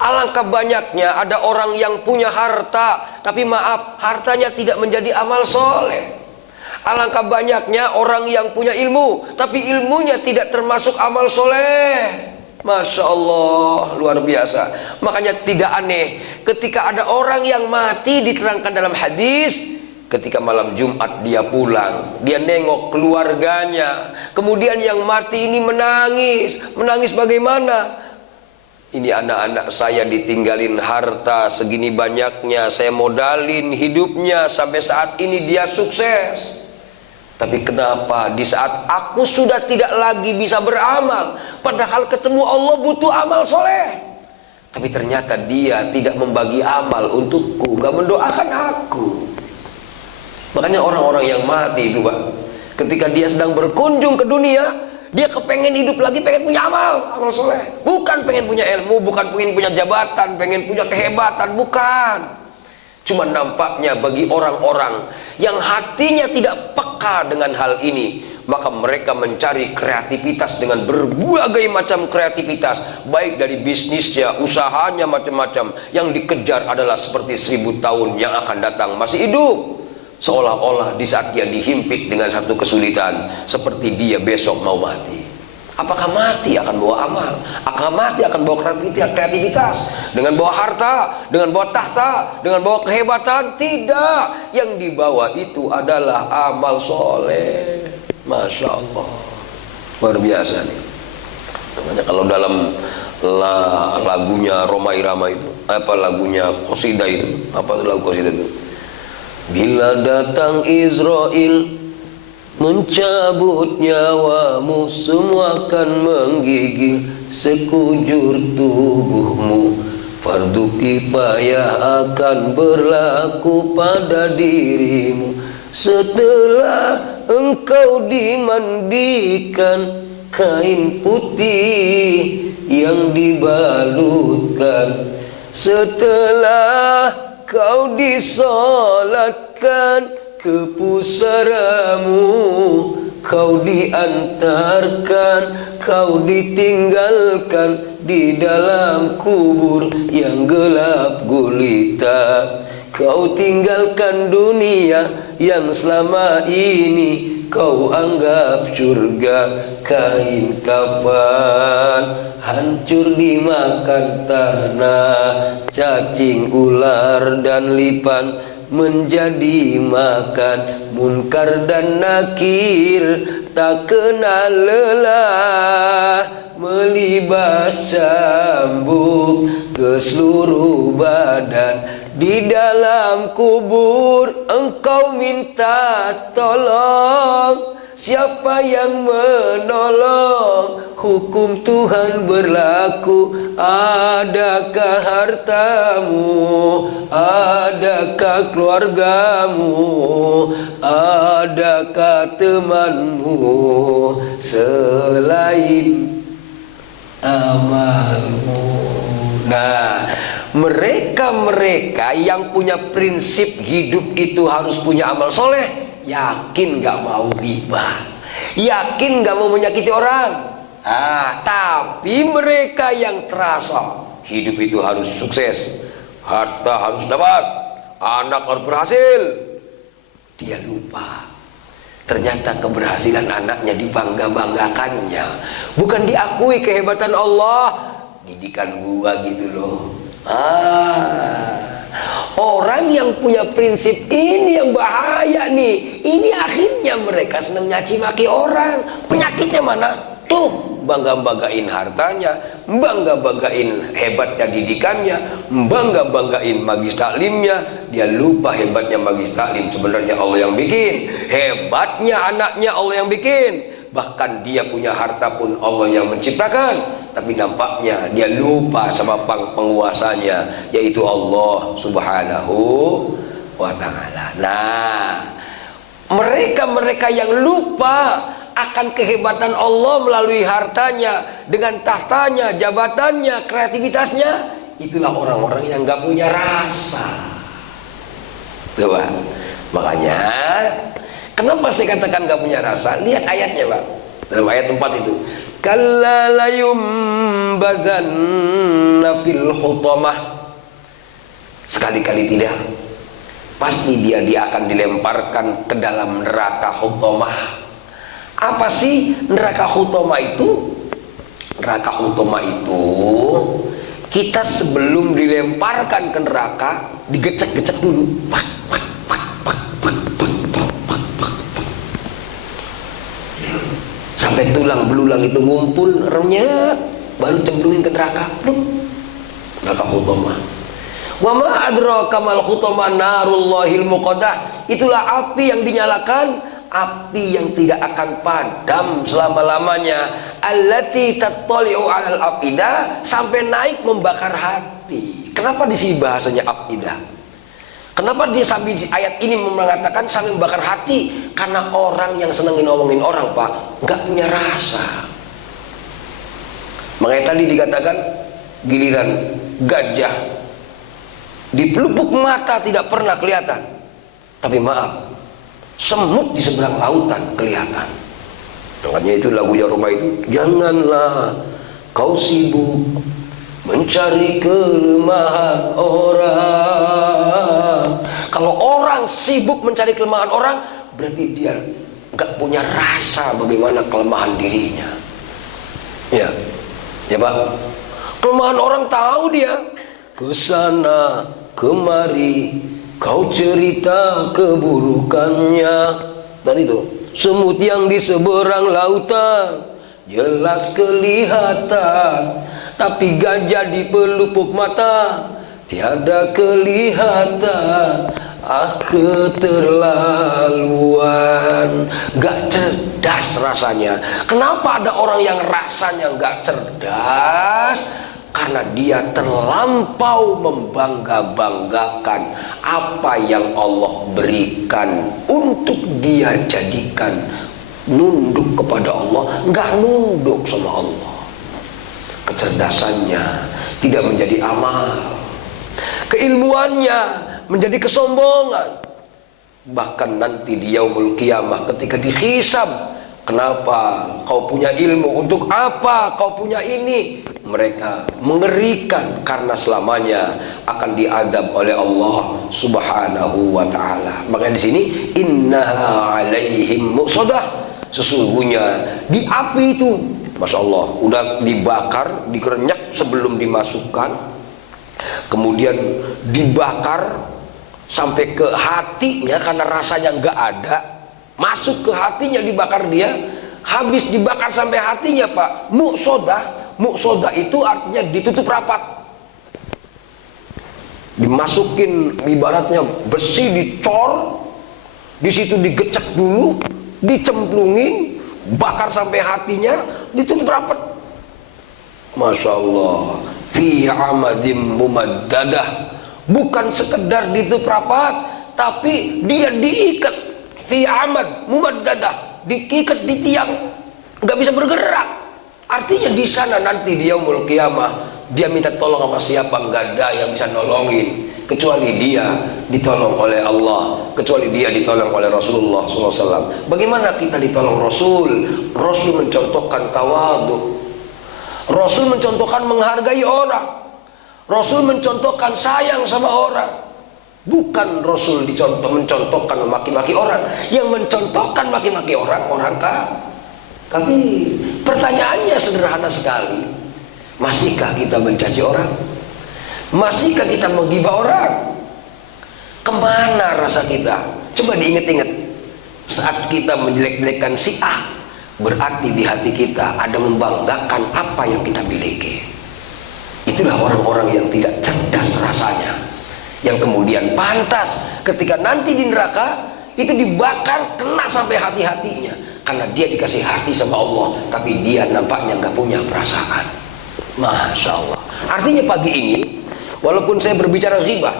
Alangkah banyaknya ada orang yang punya harta, tapi maaf, hartanya tidak menjadi amal soleh. Alangkah banyaknya orang yang punya ilmu, tapi ilmunya tidak termasuk amal soleh. Masya Allah, luar biasa. Makanya tidak aneh ketika ada orang yang mati, diterangkan dalam hadis, ketika malam Jumat dia pulang, dia nengok keluarganya, kemudian yang mati ini menangis bagaimana? Ini anak-anak saya ditinggalin harta segini banyaknya, saya modalin hidupnya sampai saat ini dia sukses. Tapi kenapa di saat aku sudah tidak lagi bisa beramal, padahal ketemu Allah butuh amal soleh, tapi ternyata dia tidak membagi amal untukku, gak mendoakan aku. Makanya orang-orang yang mati itu, Pak, ketika dia sedang berkunjung ke dunia, Dia kepengen hidup lagi, pengen punya amal soleh. Bukan pengen punya ilmu, bukan pengen punya jabatan, pengen punya kehebatan, bukan. Cuma nampaknya bagi orang-orang yang hatinya tidak peka dengan hal ini, maka mereka mencari kreativitas dengan berbagai macam kreativitas, baik dari bisnisnya, usahanya, macam-macam. Yang dikejar adalah seperti 1000 tahun yang akan datang masih hidup, seolah-olah di saat dia dihimpit dengan satu kesulitan, seperti dia besok mau mati. Apakah mati akan bawa amal? Apakah mati akan bawa kreativitas? Dengan bawa harta, dengan bawa tahta, dengan bawa kehebatan? Tidak. Yang dibawa itu adalah amal soleh. Masya Allah, luar biasa nih. Namanya kalau dalam lagunya Roma Irama itu, apa lagunya Qasidah itu, apa lagu Qasidah itu? Bila datang Israel mencabut nyawamu, semua akan menggigil sekujur tubuhmu. Fardu kifayah akan berlaku pada dirimu. Setelah engkau dimandikan kain putih yang dibalutkan, setelah kau disolatkan ke pusaramu, kau diantarkan, kau ditinggalkan di dalam kubur yang gelap gulita. Kau tinggalkan dunia yang selama ini kau anggap surga. Kain kafan hancur dimakan tanah, cacing ular dan lipan menjadi makan. Munkar dan nakir tak kenal lelah, melibas cambuk ke seluruh badan. Di dalam kubur engkau minta tolong, siapa yang menolong? Hukum Tuhan berlaku. Adakah hartamu? Adakah keluargamu? Adakah temanmu? Selain amalmu. Nah, mereka-mereka yang punya prinsip hidup itu harus punya amal soleh, yakin gak mau ghibah, yakin gak mau menyakiti orang. Tapi mereka yang terasa hidup itu harus sukses, harta harus dapat, anak harus berhasil, dia lupa ternyata keberhasilan anaknya dibangga-banggakannya, bukan diakui kehebatan Allah. Didikan gua gitu loh. Orang yang punya prinsip ini yang bahaya nih. Ini akhirnya mereka senang nyaci maki orang. Penyakitnya mana? Tuh, bangga-banggain hartanya, bangga-banggain hebatnya didikannya, bangga-banggain magis taklimnya. Dia lupa hebatnya magis taklim sebenarnya Allah yang bikin. Hebatnya anaknya Allah yang bikin. Bahkan dia punya harta pun Allah yang menciptakan, tapi nampaknya dia lupa sama penguasanya, yaitu Allah Subhanahu wa ta'ala. Nah, mereka-mereka yang lupa akan kehebatan Allah melalui hartanya, dengan tahtanya, jabatannya, kreativitasnya, itulah orang-orang yang gak punya rasa. Coba, makanya kenapa saya katakan gak punya rasa? Lihat ayatnya, Pak. Dalam ayat 4 itu, kalla layumbadzanna fil hutamah. Sekali-kali tidak, pasti dia akan dilemparkan ke dalam neraka hutamah. Apa sih neraka hutamah itu? Neraka hutamah itu, kita sebelum dilemparkan ke neraka digecek-gecek dulu, pak, pak, pak, pak, pak, pak, pak, pak, pak, pak. Sampai tulang belulang itu ngumpul renyek, baru cemplungin ke neraka. Neraka hutamah. Wa ma adraka mal hutamah narullahil muqaddah. Itulah api yang dinyalakan, api yang tidak akan padam selama-lamanya. Allati tattali'u 'alal afidah, sampai naik membakar hati. Kenapa di sini bahasanya afidah? Kenapa dia sambil ayat ini mengatakan sambil membakar hati? Karena orang yang senengin ngomongin orang, Pak, nggak punya rasa. Makanya tadi dikatakan giliran gajah di pelupuk mata tidak pernah kelihatan, tapi maaf, semut di seberang lautan kelihatan. Makanya itu lagunya Roma itu, janganlah kau sibuk mencari kelemahan orang. Kalau orang sibuk mencari kelemahan orang, berarti dia nggak punya rasa bagaimana kelemahan dirinya. Ya, ya Pak. Kelemahan orang tahu dia. Kesana kemari kau cerita keburukannya. Dan itu semut yang di seberang lautan jelas kelihatan, tapi gajah di pelupuk mata tiada kelihatan. Keterlaluan, gak cerdas rasanya. Kenapa ada orang yang rasanya gak cerdas? Karena dia terlampau membangga-banggakan apa yang Allah berikan untuk dia jadikan nunduk kepada Allah. Gak nunduk sama Allah. Kecerdasannya tidak menjadi amal, keilmuannya menjadi kesombongan. Bahkan nanti di yaumul qiyamah ketika dihisab, kenapa kau punya ilmu, untuk apa kau punya ini, mereka mengerikan karena selamanya akan diadab oleh Allah Subhanahu wa taala. Makanya di sini innaha alaihim muqsadah, sesungguhnya di api itu, Masya Allah, udah dibakar, dikerenyak sebelum dimasukkan, kemudian dibakar sampai ke hatinya karena rasanya nggak ada, masuk ke hatinya, dibakar dia, habis dibakar sampai hatinya, Pak. Muqsadah itu artinya ditutup rapat, dimasukin ibaratnya besi dicor, di situ digecek dulu, dicemplungin, bakar sampai hatinya, ditutup rapat. Masya Allah, fi amadim mumaddadah, bukan sekedar ditutup rapat, tapi dia diikat fi amad mumaddadah, diikat di tiang, nggak bisa bergerak. Artinya di sana nanti di yaumul qiyamah dia minta tolong sama siapa, nggak ada yang bisa nolongin kecuali dia ditolong oleh Allah, kecuali dia ditolong oleh Rasulullah SAW. Bagaimana kita ditolong Rasul? Rasul mencontohkan tawadhu, Rasul mencontohkan menghargai orang, Rasul mencontohkan sayang sama orang. Bukan Rasul mencontohkan memaki-maki orang. Yang mencontohkan maki-maki orang kafir. Pertanyaannya sederhana sekali, masihkah kita mencaci orang? Masihkah kita menggibah orang? Kemana rasa kita? Coba diingat-ingat. Saat kita menjelek-jelekan si A, berarti di hati kita ada membanggakan apa yang kita miliki. Itulah orang-orang yang tidak cerdas rasanya, yang kemudian pantas ketika nanti di neraka itu dibakar, kena sampai hati-hatinya, karena dia dikasih hati sama Allah, tapi dia nampaknya nggak punya perasaan. Masya Allah. Artinya pagi ini, walaupun saya berbicara ghibah,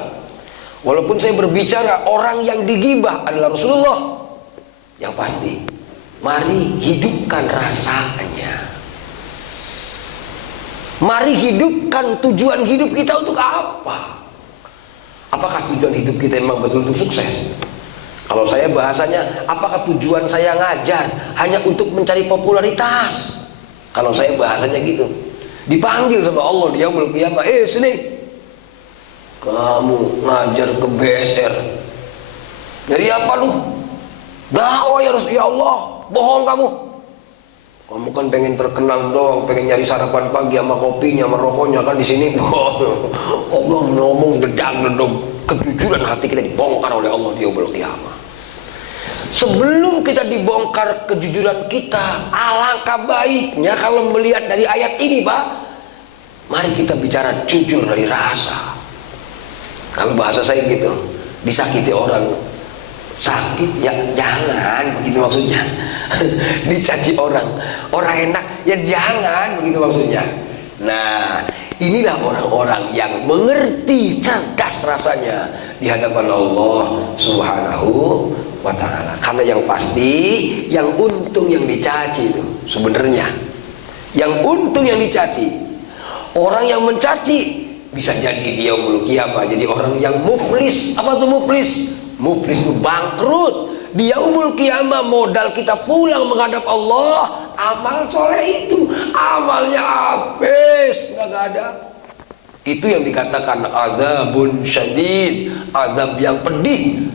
walaupun saya berbicara orang yang digibah adalah Rasulullah, yang pasti mari hidupkan rasanya. Mari hidupkan tujuan hidup kita untuk apa? Apakah tujuan hidup kita memang betul untuk sukses? Kalau saya bahasanya, apakah tujuan saya ngajar hanya untuk mencari popularitas? Kalau saya bahasanya gitu. Dipanggil sama Allah di yaumul qiyamah, sini, kamu ngajar ke BSR. Jadi apa lu? Dakwah ya Allah, bohong kamu. Kamu kan pengen terkenal dong, pengen nyari sarapan pagi sama kopinya, sama rokoknya kan di sini. Allah ngomong dedang-dedong, kejujuran hati kita dibongkar oleh Allah di yaumul qiyamah. Sebelum kita dibongkar kejujuran kita, alangkah baiknya kalau melihat dari ayat ini, Pak. Mari kita bicara jujur dari rasa. Kalau bahasa saya gitu, disakiti orang, sakit ya jangan, begitu maksudnya. Dicaci orang enak ya jangan, begitu maksudnya. Nah, inilah orang-orang yang mengerti, cerdas rasanya, di hadapan Allah Subhanahu wa ta'ala. Karena yang pasti yang untung yang dicaci itu sebenarnya, yang untung yang dicaci. Orang yang mencaci bisa jadi dia yaumul qiyamah jadi orang yang muflis. Apa tuh muflis? Muflis itu bangkrut. Di yaumul qiyamah modal kita pulang menghadap Allah, amal soleh itu amalnya habis, nggak ada. Itu yang dikatakan adzabun syadid, azab yang pedih.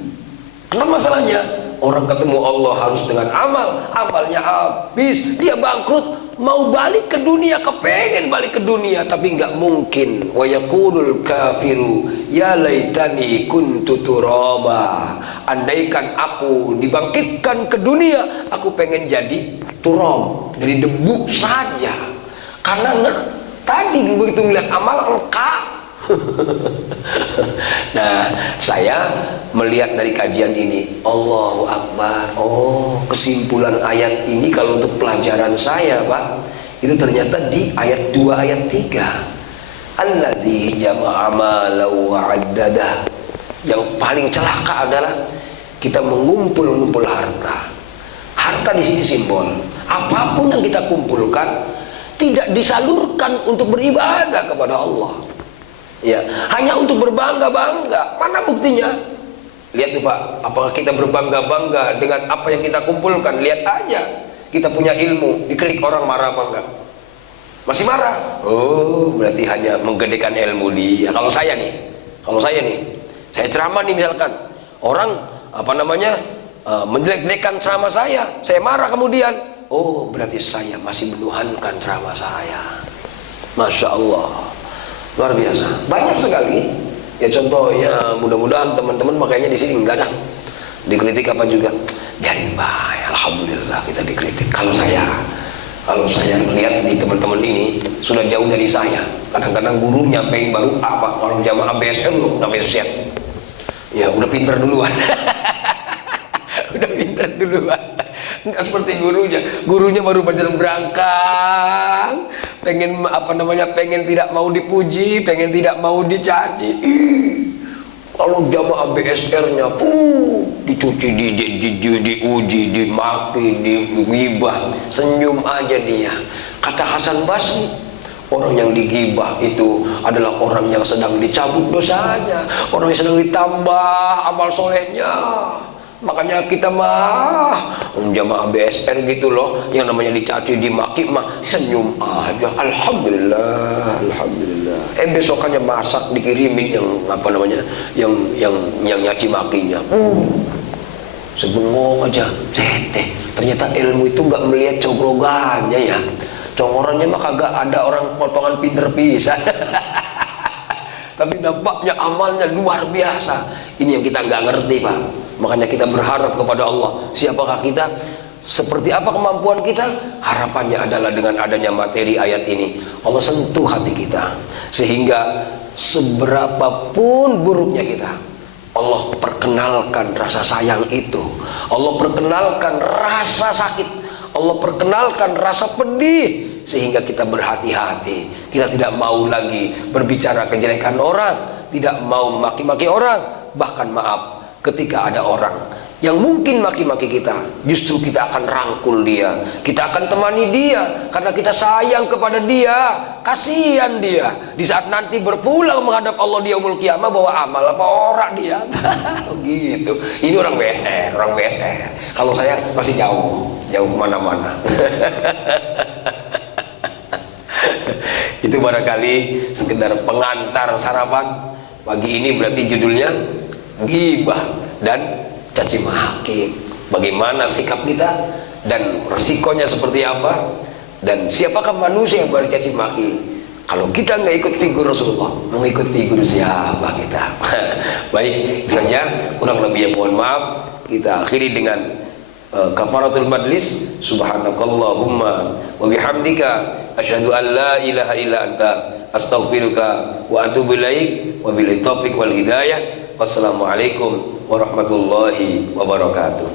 Kenapa masalahnya? Orang ketemu Allah harus dengan amal, amalnya habis, dia bangkrut. Mau balik ke dunia, kepengen balik ke dunia, tapi nggak mungkin. Wa yaqulul kafiru ya laitani kuntu turaba. Andaikan aku dibangkitkan ke dunia, aku pengen jadi turab, jadi debu saja. Karena tadi begitu melihat amal lengkap. Nah, saya melihat dari kajian ini, Allahu Akbar. Oh, kesimpulan ayat ini kalau untuk pelajaran saya, Pak, itu ternyata di ayat 2 ayat 3. Alladzi jama'a malahu wa'addada. Yang paling celaka adalah kita mengumpul-ngumpul harta. Harta di sini simbol. Apapun yang kita kumpulkan tidak disalurkan untuk beribadah kepada Allah. Ya, hanya untuk berbangga-bangga. Mana buktinya? Lihat tuh Pak, apakah kita berbangga-bangga dengan apa yang kita kumpulkan? Lihat aja, kita punya ilmu, dikritik orang marah apa enggak? Masih marah? Oh, berarti hanya menggedekan ilmu dia. Kalau saya nih, saya ceramah nih misalkan, orang menjelek-jelekan ceramah saya marah kemudian. Oh, berarti saya masih menuhankan ceramah saya. Masya Allah. Luar biasa, banyak sekali. Ya contohnya, mudah-mudahan teman-teman makanya di sini enggak ada dikritik apa juga. Biarin baik, alhamdulillah kita dikritik. Kalau saya melihat di teman-teman ini sudah jauh dari saya. Kadang-kadang guru nyampein baru apa, kalau jamaah BSM belum sampai siap. Ya udah pinter duluan. Udah pinter duluan. Enggak seperti gurunya baru belajar berangkang, pengen tidak mau dipuji, pengen tidak mau dicaci. Kalau jamaah BSR-nya dicuci, diuji, dimaki, digibah, senyum aja dia. Kata Hasan Basri, orang yang digibah itu adalah orang yang sedang dicabut dosanya, orang yang sedang ditambah amal solehnya. Makanya kita jamaah BSR gitu loh, yang namanya dicaci, dimaki senyum aja, alhamdulillah. Besokannya masak dikirimin yang nyaci makinya. Sebengok aja, ternyata ilmu itu nggak melihat cogrogannya ya. Congornya mah kagak ada orang potongan pinter pisan. Tapi nampaknya amalnya luar biasa. Ini yang kita nggak ngerti, Pak. Makanya kita berharap kepada Allah. Siapakah kita? Seperti apa kemampuan kita? Harapannya adalah dengan adanya materi ayat ini, Allah sentuh hati kita, sehingga seberapapun buruknya kita, Allah perkenalkan rasa sayang itu. Allah perkenalkan rasa sakit. Allah perkenalkan rasa pedih, sehingga kita berhati-hati. Kita tidak mau lagi berbicara kejelekan orang, tidak mau maki-maki orang. Bahkan maaf, ketika ada orang yang mungkin maki-maki kita, justru kita akan rangkul dia, kita akan temani dia, karena kita sayang kepada dia. Kasihan dia di saat nanti berpulang menghadap Allah di yaumul qiyamah, bawa amal apa orang dia. Gitu. Ini orang BSR. Kalau saya masih jauh kemana-mana. Itu barangkali sekedar pengantar sarapan pagi ini. Berarti judulnya ghibah dan caci maki. Bagaimana sikap kita dan resikonya seperti apa, dan siapakah manusia yang boleh caci maki? Kalau kita nggak ikut figur Rasulullah, mau ikut figur siapa kita? Baik, itu saja. Kurang lebih mohon maaf. Kita akhiri dengan kafaratul majlis. Subhanakallahumma wa bihamdika asyhadu an la ilaha illa anta astaghfiruka wa atubu ilaik. Wa billahi taufiq wal hidayah. Wassalamualaikum warahmatullahi wabarakatuh.